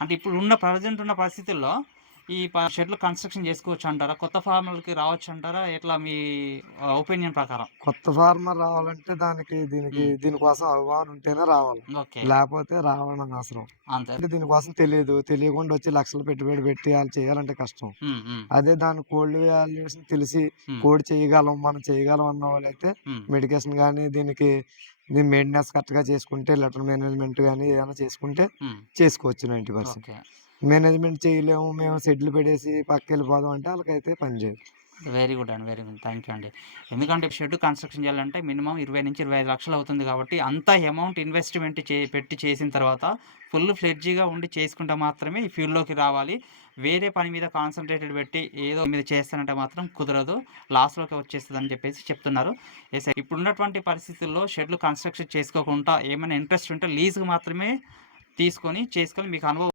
అంటే ఇప్పుడు ఉన్న ప్రజెంట్ ఉన్న పరిస్థితుల్లో ఈ షెడ్లు కన్స్ట్రక్షన్ చేసుకోవచ్చు అంటారా? కొత్త ఫార్మర్లకి రావచ్చు అంటారా ఎట్లా మీ ఒపీనియన్ ప్రకారం? కొత్త ఫార్మర్ రావాలంటే దానికి దీనికి. దీనికోసం అవగాహన ఉంటేనే రావాలి. లేకపోతే రావడం అవసరం. అంతే. దీనికోసం తెలియదు. తెలియకుండా వచ్చి లక్షలు పెట్టుబడి పెట్టి వాళ్ళు చేయాలంటే కష్టం. అదే దాని కోల్డ్ వాల్యుయేషన్ తెలిసి కోడ్ చేయగలం మనం చేయగలం అన్న వాళ్ళైతే మెడికేషన్ కానీ దీనికి దీని మెయింటెనెన్స్ కరెక్ట్గా చేసుకుంటే లెటర్ మేనేజ్మెంట్ కానీ ఏదైనా చేసుకుంటే చేసుకోవచ్చు నైంటీ పర్సెంట్. మేనేజ్మెంట్ చేయలేము మేము షెడ్లు పెట్టేసి పక్క వెళ్ళిపోదాం అంటే వాళ్ళకైతే పని చేయదు. వెరీ గుడ్ అండి వెరీ గుడ్. థ్యాంక్ యూ అండి. ఎందుకంటే షెడ్ కన్స్ట్రక్షన్ చేయాలంటే మినిమం ఇరవై నుంచి ఇరవై ఐదు లక్షలు అవుతుంది కాబట్టి అంత అమౌంట్ ఇన్వెస్ట్మెంట్ చే పెట్టి చేసిన తర్వాత ఫుల్ ఫ్లెడ్జీగా ఉండి చేసుకుంటే మాత్రమే ఈ ఫీల్డ్లోకి రావాలి. వేరే పని మీద కాన్సన్ట్రేటెడ్ పెట్టి ఏదో మీద చేస్తానంటే మాత్రం కుదరదు. లాస్లోకి వచ్చేస్తుంది అని చెప్పేసి చెప్తున్నారు. ఎస్ ఇప్పుడున్నటువంటి పరిస్థితుల్లో షెడ్లు కన్స్ట్రక్షన్ చేసుకోకుండా ఏమైనా ఇంట్రెస్ట్ ఉంటే లీజ్కి మాత్రమే తీసుకొని చేసుకొని మీకు అనుభవం